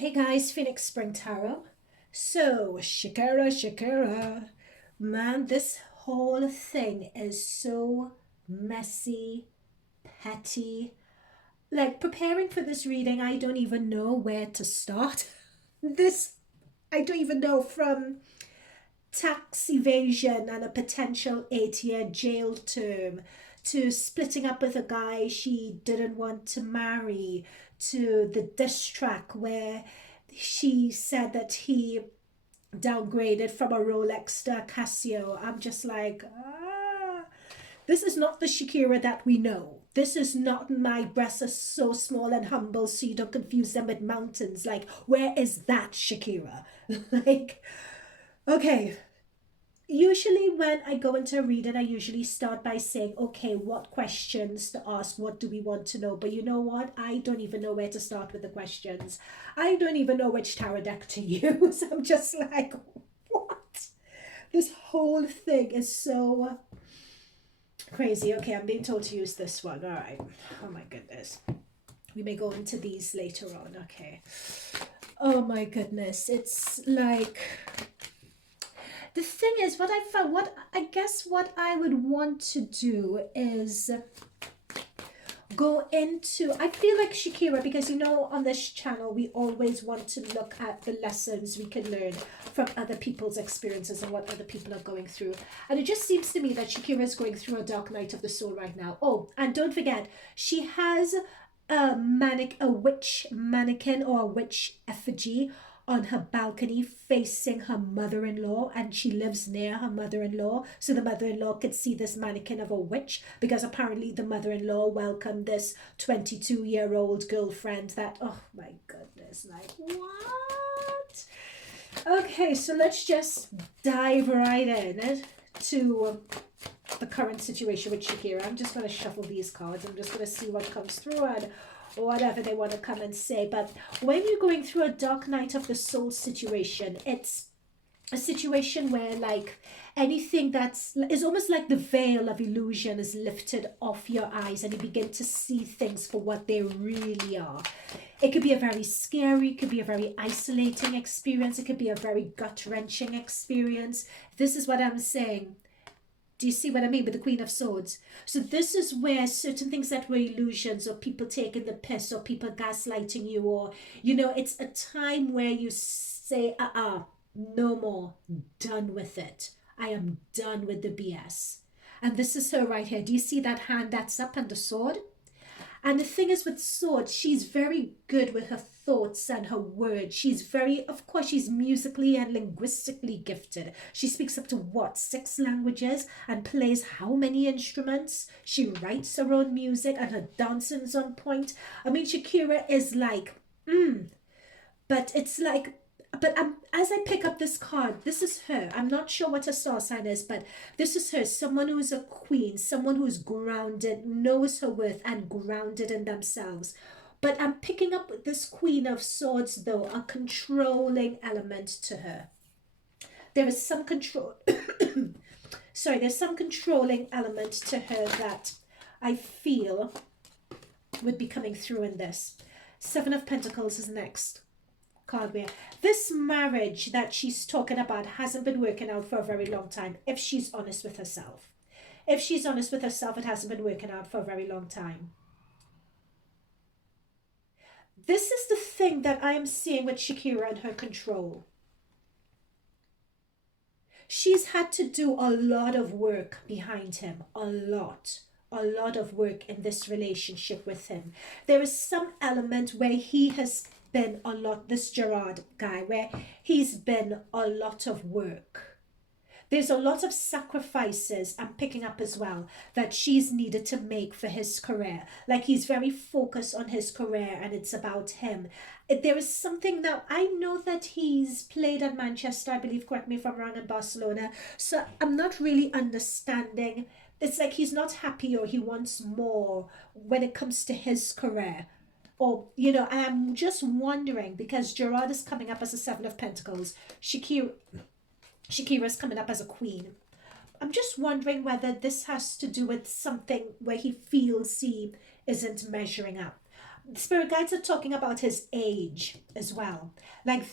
Hey guys, Phoenix Spring Tarot. So, Shakira, man, this whole thing is so messy, petty. Like, preparing for this reading, I don't even know where to start. This, I don't even know, from tax evasion and a potential 8-year jail term to splitting up with a guy she didn't want to marry to the diss track where she said that he downgraded from a Rolex to a Casio. I'm just like, this is not the Shakira that we know. This is not my breasts are so small and humble so you don't confuse them with mountains. Like, where is that Shakira? Like, okay, usually when I go into a reading, I usually start by saying, okay, what questions to ask? What do we want to know? But you know what? I don't even know where to start with the questions. I don't even know which tarot deck to use. I'm just like, what? This whole thing is so crazy. Okay, I'm being told to use this one. All right. Oh my goodness. We may go into these later on. Okay. Oh my goodness. It's like, the thing is, what I found, what I would want to do is go into, I feel like Shakira, because you know, on this channel, we always want to look at the lessons we can learn from other people's experiences and what other people are going through. And it just seems to me that Shakira is going through a dark night of the soul right now. Oh, and don't forget, she has a witch mannequin or a witch effigy on her balcony facing her mother-in-law, and she lives near her mother-in-law, so the mother-in-law could see this mannequin of a witch, because apparently the mother-in-law welcomed this 22-year-old girlfriend that, oh my goodness, like, what? Okay, so let's just dive right in to the current situation with Shakira. I'm just going to shuffle these cards. I'm just going to see what comes through and whatever they want to come and say. But when you're going through a dark night of the soul situation, it's a situation where, like, anything that's is almost like the veil of illusion is lifted off your eyes and you begin to see things for what they really are. It could be a very scary, it could be a very isolating experience, it could be a very gut-wrenching experience. This is what I'm saying. Do you see what I mean with the Queen of Swords? So this is where certain things that were illusions, or people taking the piss, or people gaslighting you, or, you know, it's a time where you say, no more, done with it. I am done with the BS. And this is her right here. Do you see that hand that's up and the sword? And the thing is with Sword, she's very good with her thoughts and her words. She's very, of course, she's musically and linguistically gifted. She speaks up to what, 6 languages and plays how many instruments? She writes her own music and her dancing's on point. I mean, Shakira is like, but it's like, but as I pick up this card, this is her. I'm not sure what her star sign is, but this is her. Someone who's a queen, someone who's grounded, knows her worth and grounded in themselves. But I'm picking up with this Queen of Swords, though, a controlling element to her. There is some control. Sorry, there's some controlling element to her that I feel would be coming through in this. 7 of Pentacles is next. This marriage that she's talking about hasn't been working out for a very long time, if she's honest with herself. If she's honest with herself, it hasn't been working out for a very long time. This is the thing that I am seeing with Shakira and her control. She's had to do a lot of work behind him, a lot of work in this relationship with him. There is some element where he has been a lot, this Gerard guy, where he's been a lot of work. There's a lot of sacrifices I'm picking up as well that she's needed to make for his career. Like, he's very focused on his career and it's about him. There is something that I know that he's played at Manchester, I believe, correct me if I'm wrong, in Barcelona. So I'm not really understanding. It's like he's not happy or he wants more when it comes to his career. Or, you know, I'm just wondering, because Gerard is coming up as a 7 of Pentacles. Shakira's coming up as a queen. I'm just wondering whether this has to do with something where he feels he isn't measuring up. Spirit guides are talking about his age as well. Like,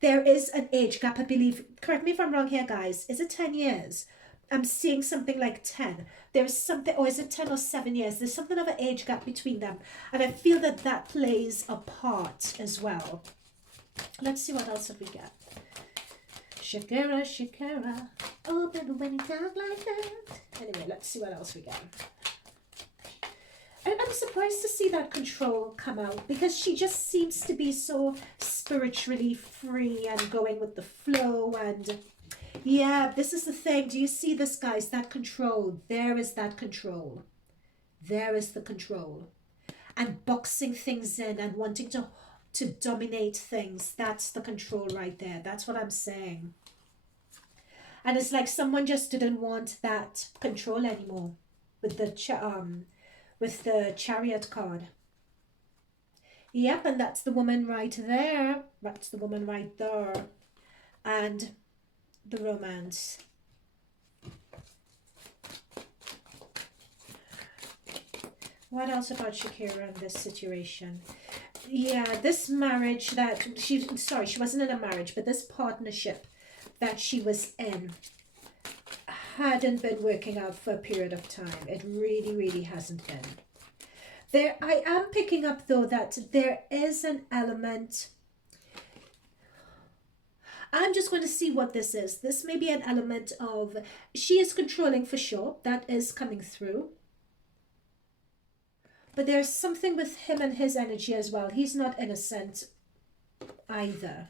there is an age gap, I believe. Correct me if I'm wrong here, guys. Is it 10 years? I'm seeing something like 10. There is something, or is it 10 or 7 years? There's something of an age gap between them. And I feel that that plays a part as well. Let's see what else have we got. Shakira, Shakira. Oh, baby, when you talk like that. Anyway, let's see what else we got. And I'm surprised to see that control come out, because she just seems to be so spiritually free and going with the flow. And yeah, this is the thing. Do you see this, guys? That control. There is that control. There is the control. And boxing things in and wanting to dominate things. That's the control right there. That's what I'm saying. And it's like someone just didn't want that control anymore with the Chariot card. Yep, and that's the woman right there. That's the woman right there. And the romance. What else about Shakira in this situation? Yeah, this marriage that she wasn't in a marriage, but this partnership that she was in hadn't been working out for a period of time. It really, really hasn't been. There, I am picking up, though, that there is an element. I'm just going to see what this is. This may be an element of, she is controlling for sure. That is coming through. But there's something with him and his energy as well. He's not innocent either.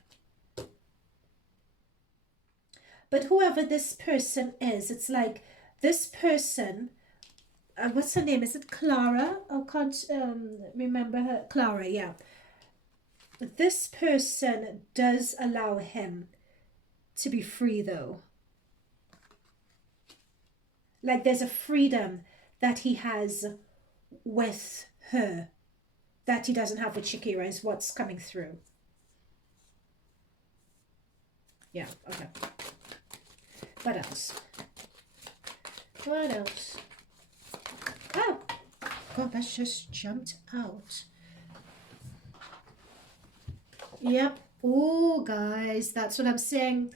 But whoever this person is, it's like this person, what's her name? Is it Clara? I can't remember her. Clara, yeah. This person does allow him to be free, though. Like, there's a freedom that he has with her that he doesn't have with Shakira, is what's coming through. Yeah, okay. What else? What else? Oh, God, that's just jumped out. Yep. Oh, guys, that's what I'm saying.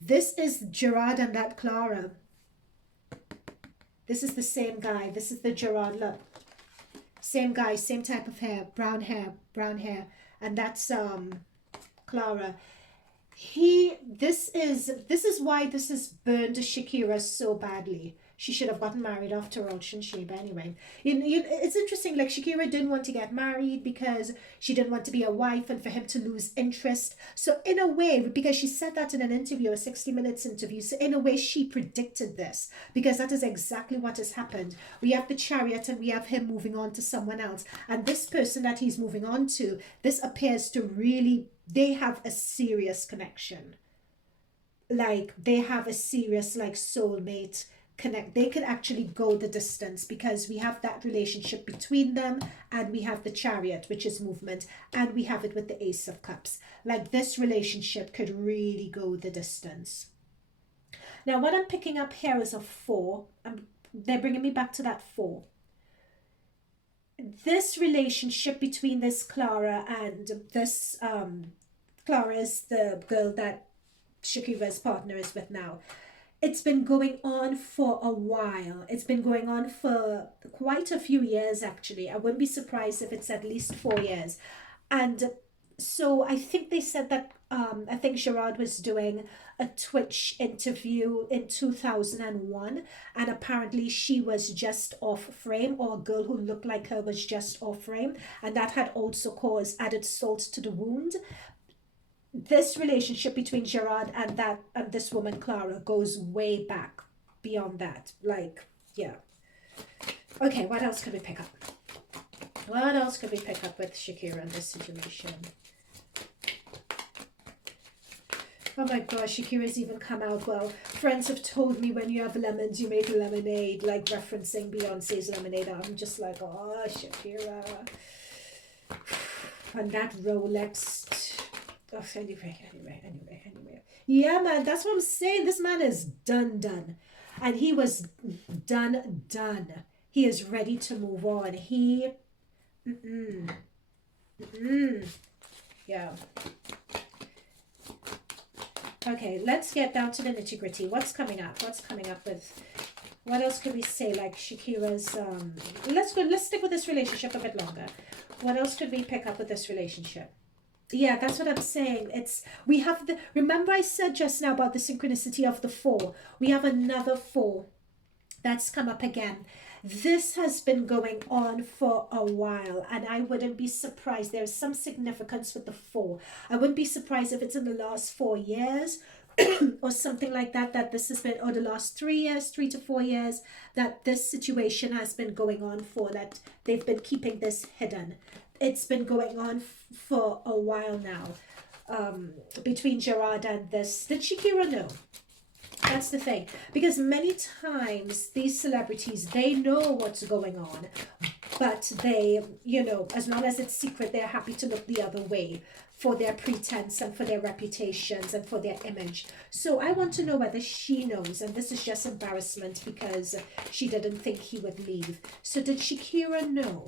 This is Gerard and that Clara. This is the same guy. This is the Gerard, look. Same guy, same type of hair, brown hair. And that's Clara. This is why this has burned Shakira so badly. She should have gotten married after all, shouldn't she? But anyway, it's interesting. Like, Shakira didn't want to get married because she didn't want to be a wife and for him to lose interest. So in a way, because she said that in an interview, a 60 Minutes interview, so in a way she predicted this, because that is exactly what has happened. We have the Chariot and we have him moving on to someone else. And this person that he's moving on to, this appears to really, they have a serious connection. Like, they have a serious, like, soulmate connect. They could actually go the distance, because we have that relationship between them, and we have the Chariot, which is movement, and we have it with the Ace of Cups. Like, this relationship could really go the distance. Now, what I'm picking up here is a 4. They're bringing me back to that 4. This relationship between this Clara and this Clara is the girl that Shakira's partner is with now. It's been going on for a while. It's been going on for quite a few years, actually. I wouldn't be surprised if it's at least 4 years. And so I think they said that, I think Gerard was doing a Twitch interview in 2001. And apparently she was just off frame, or a girl who looked like her was just off frame. And that had also caused added salt to the wound. This relationship between Gerard and this woman Clara goes way back beyond that. Like, yeah. Okay, what else can we pick up? What else can we pick up with Shakira in this situation? Oh my gosh, Shakira's even come out. Well, friends have told me when you have lemons, you make lemonade, like referencing Beyonce's Lemonade. I'm just like, oh, Shakira. And that Rolex. Oh, anyway. Yeah, man, that's what I'm saying. This man is done. And he was done. He is ready to move on. He, yeah. Okay, let's get down to the nitty gritty. What's coming up? What's coming up with? What else could we say? Like Shakira's. Let's stick with this relationship a bit longer. What else could we pick up with this relationship? Yeah, that's what I'm saying. We have the. Remember, I said just now about the synchronicity of the 4. We have another 4 that's come up again. This has been going on for a while, and I wouldn't be surprised. There's some significance with the 4. I wouldn't be surprised if it's in the last 4 years or something like that, that this has been, or the last 3 years, 3 to 4 years, that this situation has been going on for, that they've been keeping this hidden. It's been going on for a while now, between Gerard and this. Did Shakira know? That's the thing, because many times these celebrities, they know what's going on, but they, you know, as long as it's secret, they're happy to look the other way for their pretense and for their reputations and for their image. So I want to know whether she knows, and this is just embarrassment because she didn't think he would leave. So did Shakira know?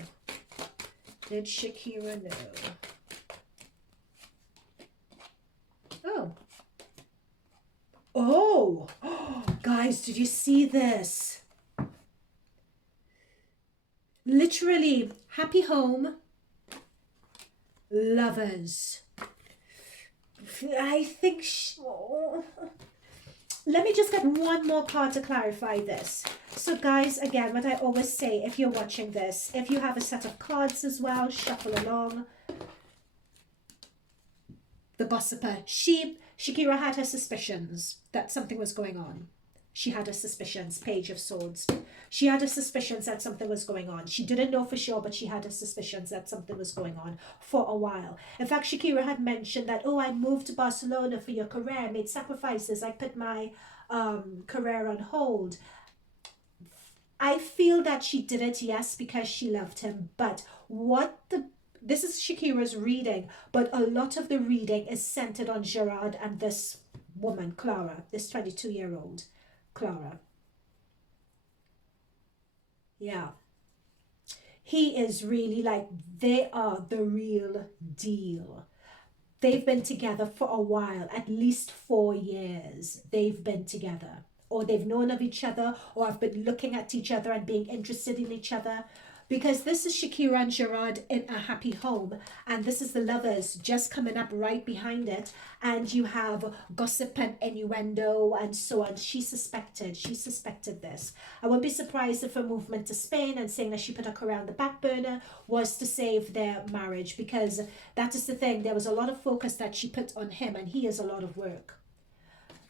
Did Shakira know? Oh. Oh, guys, did you see this? Literally, happy home, lovers. I think, let me just get one more card to clarify this. So guys, again, what I always say, if you're watching this, if you have a set of cards as well, shuffle along. The gossiper. Shakira had her suspicions that something was going on. She had her suspicions. Page of Swords. She had her suspicions that something was going on. She didn't know for sure, but she had her suspicions that something was going on for a while. In fact, Shakira had mentioned that, oh, I moved to Barcelona for your career. I made sacrifices. I put my career on hold. I feel that she did it, yes, because she loved him. But this is Shakira's reading, but a lot of the reading is centered on Gerard and this woman, Clara, this 22-year-old Clara. Yeah. He is really like, they are the real deal. They've been together for a while, at least 4 years. They've been together, or they've known of each other, or have been looking at each other and being interested in each other. Because this is Shakira and Gerard in a happy home, and this is the lovers just coming up right behind it, and you have gossip and innuendo and so on. She suspected this. I wouldn't be surprised if her movement to Spain and saying that she put her career on the back burner was to save their marriage, because that is the thing. There was a lot of focus that she put on him, and he is a lot of work.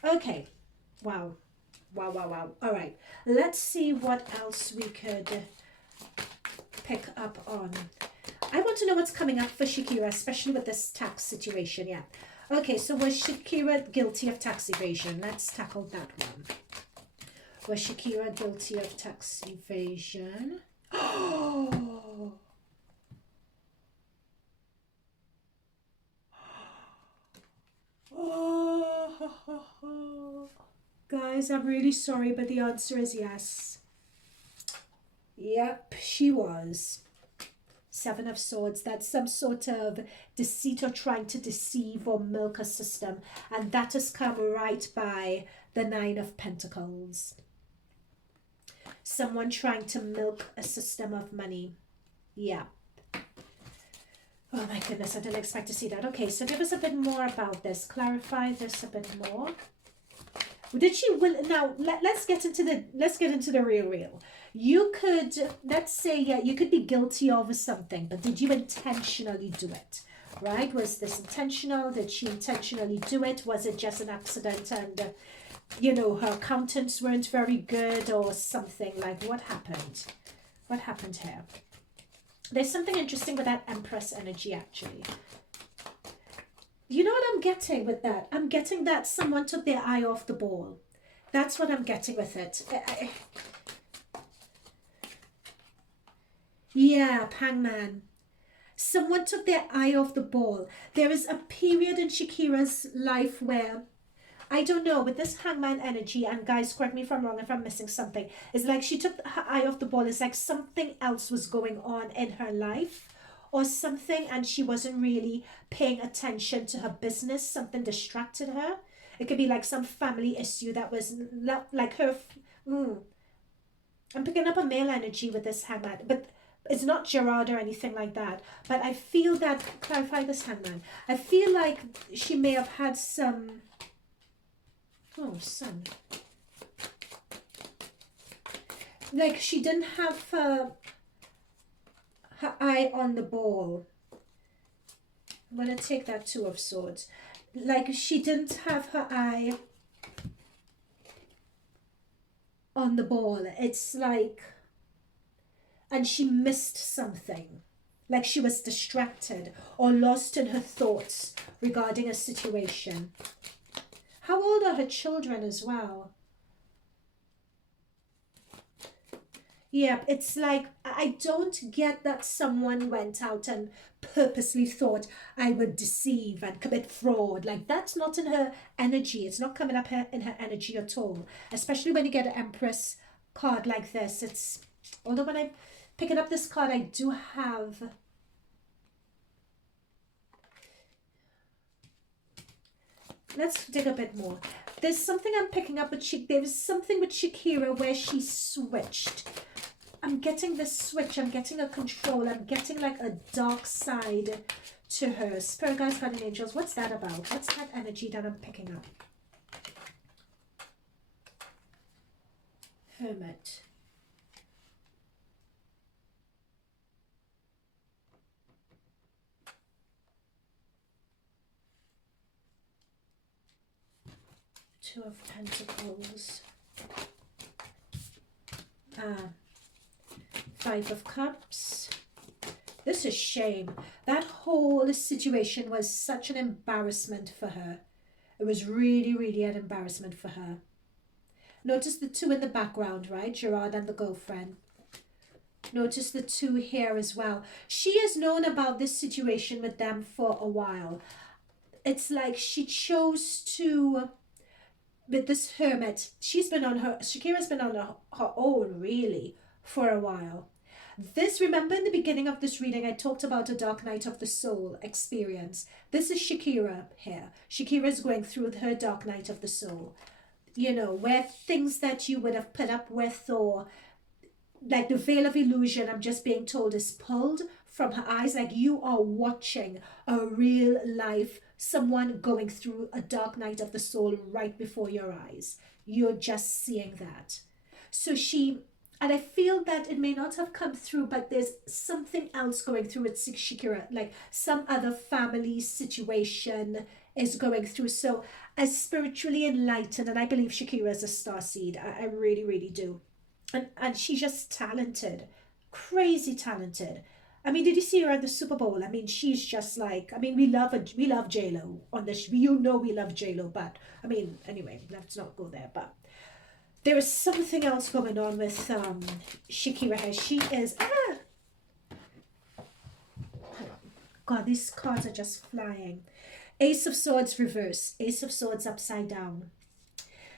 Okay. Wow. All right. Let's see what else we could pick up on. I want to know what's coming up for Shakira, especially with this tax situation. Yeah. Okay, so was Shakira guilty of tax evasion? Let's tackle that one. Was Shakira guilty of tax evasion? Oh. Oh. Guys, I'm really sorry, but the answer is yes. Yep, she was. 7 of Swords. That's some sort of deceit or trying to deceive or milk a system. And that has come right by the 9 of Pentacles. Someone trying to milk a system of money. Yeah. Oh my goodness, I didn't expect to see that. Okay, so give us a bit more about this. Clarify this a bit more. Did she will now let's get into the real. You could, let's say, yeah, you could be guilty of something, but did you intentionally do it? Right? Was this intentional? Did she intentionally do it? Was it just an accident and you know, her accountants weren't very good or something? Like, what happened? What happened here? There's something interesting with that Empress energy, actually. You know what I'm getting with that? I'm getting that someone took their eye off the ball. That's what I'm getting with it. Yeah, Hangman. Someone took their eye off the ball. There is a period in Shakira's life where I don't know, with this hangman energy, and guys, correct me if I'm wrong, if I'm missing something, it's like she took her eye off the ball. It's like something else was going on in her life or something, and she wasn't really paying attention to her business. Something distracted her. It could be like some family issue that was not like her. I'm picking up a male energy with this hangman, but it's not Gerard or anything like that. But I feel that, clarify this hangman, I feel like she may have had some, oh, sun. Like she didn't have her eye on the ball. I'm going to take that Two of Swords. Like she didn't have her eye on the ball. It's like, and she missed something. Like she was distracted or lost in her thoughts regarding a situation. How old are her children as well? Yeah, it's like, I don't get that someone went out and purposely thought I would deceive and commit fraud. Like that's not in her energy. It's not coming up in her energy at all. Especially when you get an Empress card like this. It's, although when I'm picking up this card, I do have, let's dig a bit more. There's something I'm picking up with there was something with Shakira where she switched. I'm getting this switch. I'm getting a control. I'm getting like a dark side to her. Spirit guides, guardian angels. What's that about? What's that energy that I'm picking up? Hermit. Two of Pentacles. Five of Cups. This is shame. That whole situation was such an embarrassment for her. It was really, really an embarrassment for her. Notice the two in the background, right? Gerard and the girlfriend. Notice the two here as well. She has known about this situation with them for a while. It's like she chose to, with this hermit, Shakira's been on her own really for a while. This, remember in the beginning of this reading, I talked about a dark night of the soul experience. This is Shakira here. Shakira is going through her dark night of the soul. You know, where things that you would have put up with, or like the veil of illusion, I'm just being told, is pulled from her eyes. Like you are watching a real life, someone going through a dark night of the soul right before your eyes. You're just seeing that. So she, and I feel that it may not have come through, but there's something else going through with Shakira, like some other family situation is going through. So as spiritually enlightened, and I believe Shakira is a starseed, I really, really do. And she's just talented, crazy talented. I mean, did you see her at the Super Bowl? I mean, she's just like, I mean, we love J-Lo on this. You know we love J-Lo, but I mean, anyway, let's not go there. But there is something else going on with Shakira here. She is, God, these cards are just flying. Ace of Swords reverse, Ace of Swords upside down.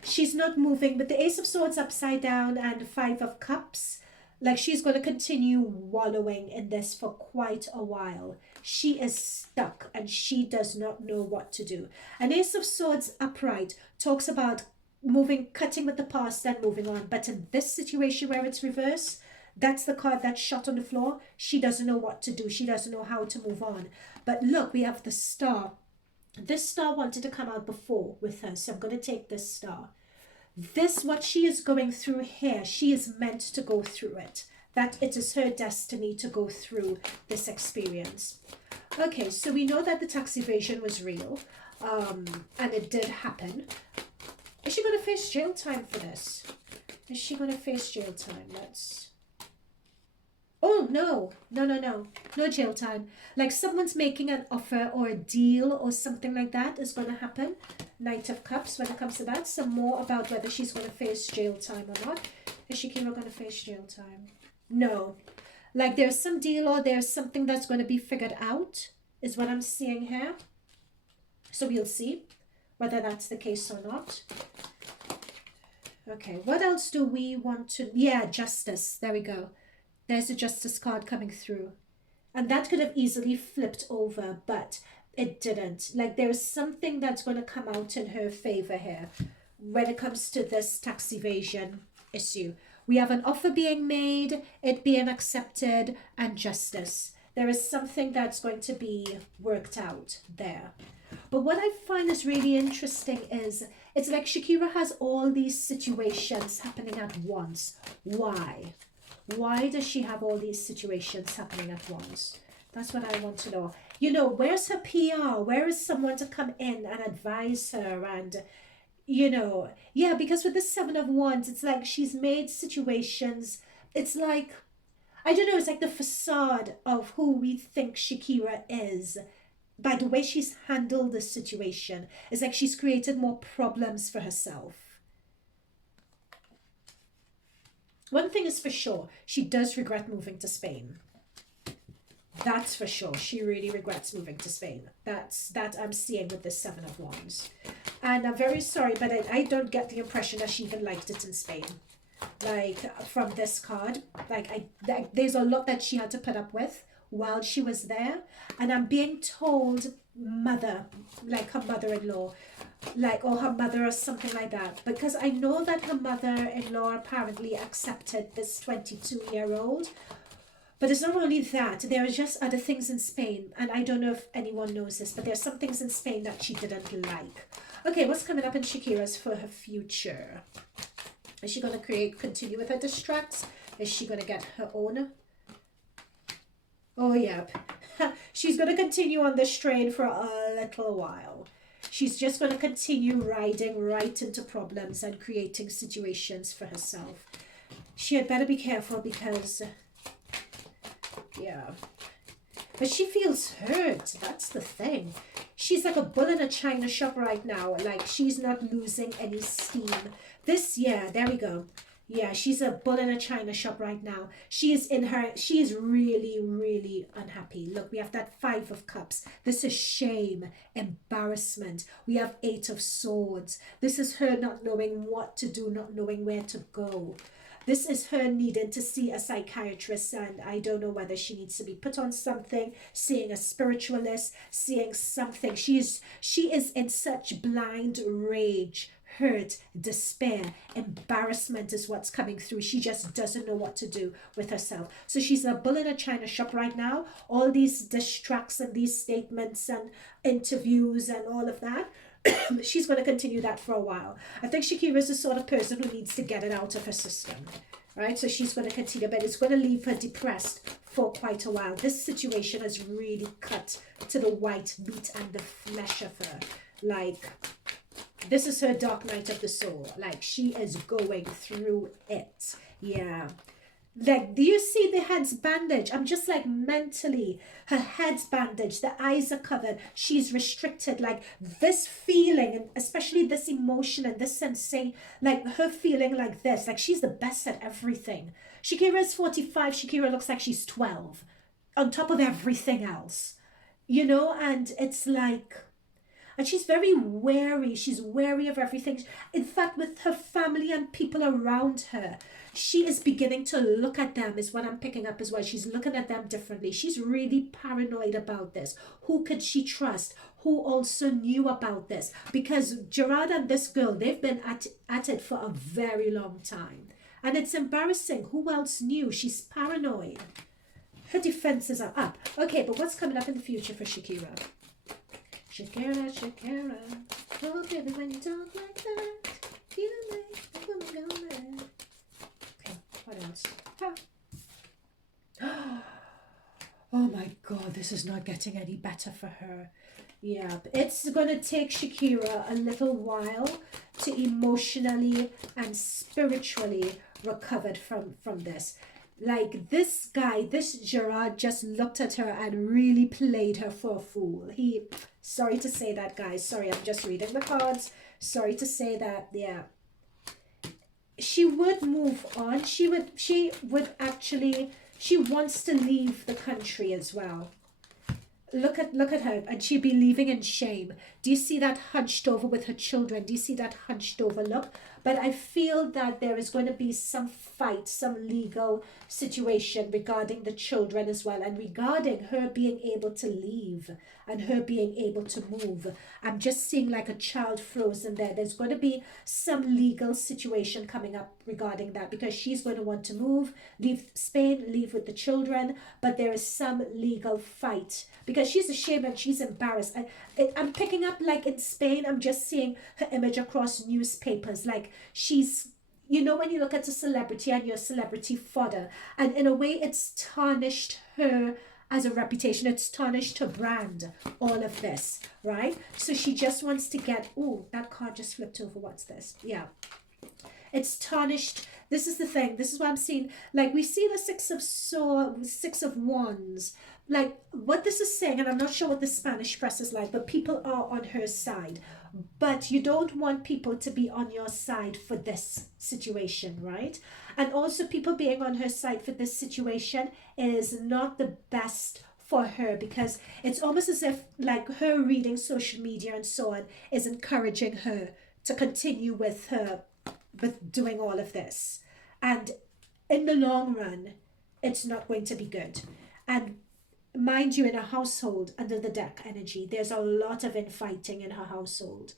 She's not moving, but the Ace of Swords upside down and Five of Cups, like she's going to continue wallowing in this for quite a while. She is stuck and she does not know what to do. An Ace of Swords upright talks about moving, cutting with the past and moving on. But in this situation where it's reversed, that's the card that's shot on the floor. She doesn't know what to do. She doesn't know how to move on. But look, we have the Star. This Star wanted to come out before with her, so I'm going to take this Star. This, what she is going through here, she is meant to go through it. That it is her destiny to go through this experience. Okay, so we know that the tax evasion was real, and it did happen. Is she going to face jail time for this? Is she going to face jail time? Let's... Oh, no. No jail time. Like someone's making an offer or a deal or something like that is going to happen. Knight of Cups when it comes to that. Some more about whether she's going to face jail time or not. Is Shakira going to face jail time? No. Like there's some deal or there's something that's going to be figured out is what I'm seeing here. So we'll see. whether that's the case or not. Okay, what else do we want to... Yeah, justice. There we go. There's a justice card coming through. And that could have easily flipped over, but it didn't. Like, there is something that's going to come out in her favor here when it comes to this tax evasion issue. We have an offer being made, it being accepted, and justice. There is something that's going to be worked out there. But what I find is really interesting is it's like Shakira has all these situations happening at once. Why? Why does she have all these situations happening at once? That's what I want to know. You know, where's her PR? Where is someone to come in and advise her? And, you know, yeah, because with the Seven of Wands, it's like she's made situations. It's like, I don't know, it's like the facade of who we think Shakira is. By the way she's handled the situation, it's like she's created more problems for herself. One thing is for sure, she does regret moving to Spain. That's for sure. She really regrets moving to Spain. That I'm seeing with the Seven of Wands. And I'm very sorry, but I don't get the impression that she even liked it in Spain. Like, from this card. Like, there's a lot that she had to put up with while she was there. And I'm being told mother, like her mother-in-law, like, or her mother or something like that, because I know that her mother-in-law apparently accepted this 22-year-old. But it's not only that, there are just other things in Spain, and I don't know if anyone knows this, but there's some things in Spain that she didn't like. Okay, what's coming up in Shakira's for her future? Is she going to continue with her distracts? Is she going to get her own? Oh, yeah. She's going to continue on this train for a little while. She's just going to continue riding right into problems and creating situations for herself. She had better be careful because, yeah. But she feels hurt. That's the thing. She's like a bull in a china shop right now. Like, she's not losing any steam. Yeah, there we go. Yeah, she's a bull in a china shop right now. She is really, really unhappy. Look, we have that Five of Cups. This is shame, embarrassment. We have Eight of Swords. This is her not knowing what to do, not knowing where to go. This is her needing to see a psychiatrist, and I don't know whether she needs to be put on something, seeing a spiritualist, seeing something. She is in such blind rage, hurt, despair, embarrassment is what's coming through. She just doesn't know what to do with herself. So she's a bull in a china shop right now. All these distracts and these statements and interviews and all of that, she's going to continue that for a while. I think Shakira is the sort of person who needs to get it out of her system, right? So she's going to continue, but it's going to leave her depressed for quite a while. This situation has really cut to the white meat and the flesh of her. Like, this is her dark night of the soul. Like, she is going through it. Yeah. Like, do you see the head's bandage? I'm just like mentally, her head's bandaged, the eyes are covered, she's restricted. Like, this feeling, and especially this emotion and this sensation, like her feeling like this, like she's the best at everything. Shakira is 45, Shakira looks like she's 12, on top of everything else, you know, and it's like, and she's very wary. She's wary of everything. In fact, with her family and people around her, she is beginning to look at them, is what I'm picking up as well. She's looking at them differently. She's really paranoid about this. Who could she trust? Who also knew about this? Because Gerard and this girl, they've been at it for a very long time. And it's embarrassing. Who else knew? She's paranoid. Her defenses are up. Okay, but what's coming up in the future for Shakira? Shakira, Shakira, oh baby, when you talk like that, you make the woman go mad. Okay, what else? Oh my God, this is not getting any better for her. Yeah, it's going to take Shakira a little while to emotionally and spiritually recover from this. Like, this guy, this Gerard just looked at her and really played her for a fool. Sorry to say that, guys. Sorry, I'm just reading the cards. Sorry to say that, yeah. She would move on. She would actually, she wants to leave the country as well. look at her, and she'd be leaving in shame. Do you see that hunched over with her children? Do you see that hunched over look? But I feel that there is going to be some fight, some legal situation regarding the children as well, and regarding her being able to leave and her being able to move. I'm just seeing like a child frozen there. There's going to be some legal situation coming up regarding that, because she's going to want to move, leave Spain, leave with the children, but there is some legal fight because she's ashamed and she's embarrassed. I'm picking up, like in Spain, I'm just seeing her image across newspapers, like she's, you know, when you look at a celebrity and you're celebrity fodder, and in a way it's tarnished her as a reputation, it's tarnished her brand, all of this, right? So she just wants to get, oh, that card just flipped over, what's this? Yeah, it's tarnished. This is the thing, this is what I'm seeing. Like we see the Six of Wands. Like what this is saying, and I'm not sure what the Spanish press is like, but people are on her side. But you don't want people to be on your side for this situation, right? And also people being on her side for this situation is not the best for her, because it's almost as if like her reading social media and so on is encouraging her to continue with doing all of this. And in the long run, it's not going to be good. And mind you, in a household under the deck energy, there's a lot of infighting in her household.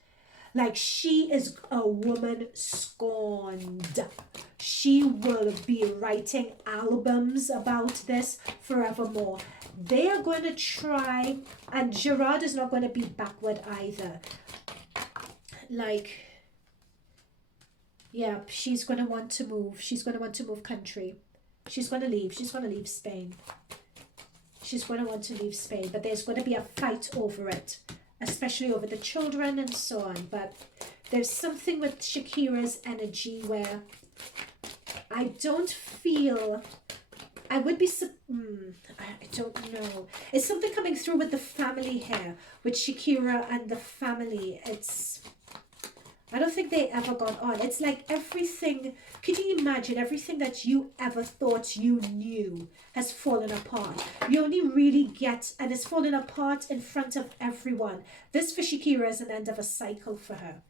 Like she is a woman scorned. She will be writing albums about this forevermore. They are going to try, and Gerard is not going to be backward either. Like, yeah, she's going to want to move. She's going to want to move country. She's going to leave. She's going to leave Spain. She's going to want to leave Spain, but there's going to be a fight over it, especially over the children and so on. But there's something with Shakira's energy where I don't feel, I would be, I don't know. It's something coming through with the family here, with Shakira and the family. I don't think they ever got on. It's like everything, can you imagine everything that you ever thought you knew has fallen apart? You only really get, and it's fallen apart in front of everyone. This for Shakira is an end of a cycle for her.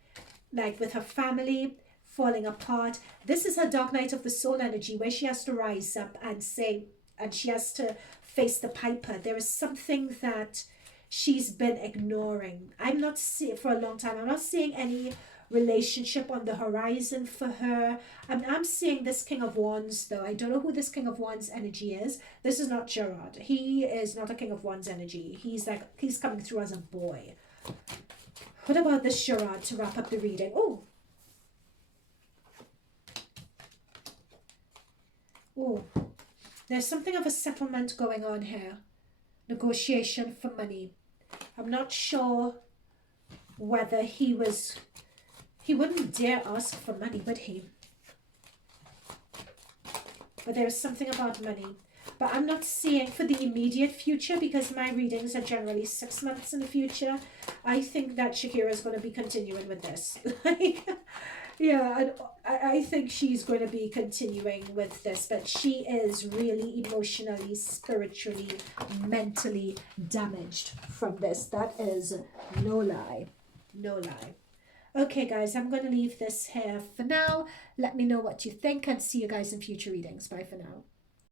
Like with her family falling apart. This is her dark night of the soul energy, where she has to rise up and say, and she has to face the piper. There is something that she's been ignoring. I'm not seeing for a long time. I'm not seeing any relationship on the horizon for her. I'm seeing this King of Wands though. I don't know who this King of Wands energy is. This is not Gerard. He is not a King of Wands energy. He's coming through as a boy. What about this Gerard to wrap up the reading? Oh, there's something of a settlement going on here. Negotiation for money. I'm not sure whether he wouldn't dare ask for money, would he? But there's something about money. But I'm not seeing for the immediate future, because my readings are generally 6 months in the future. I think that Shakira is going to be continuing with this. Yeah, I think she's going to be continuing with this, but she is really emotionally, spiritually, mentally damaged from this. That is no lie. No lie. Okay, guys, I'm going to leave this here for now. Let me know what you think, and see you guys in future readings. Bye for now.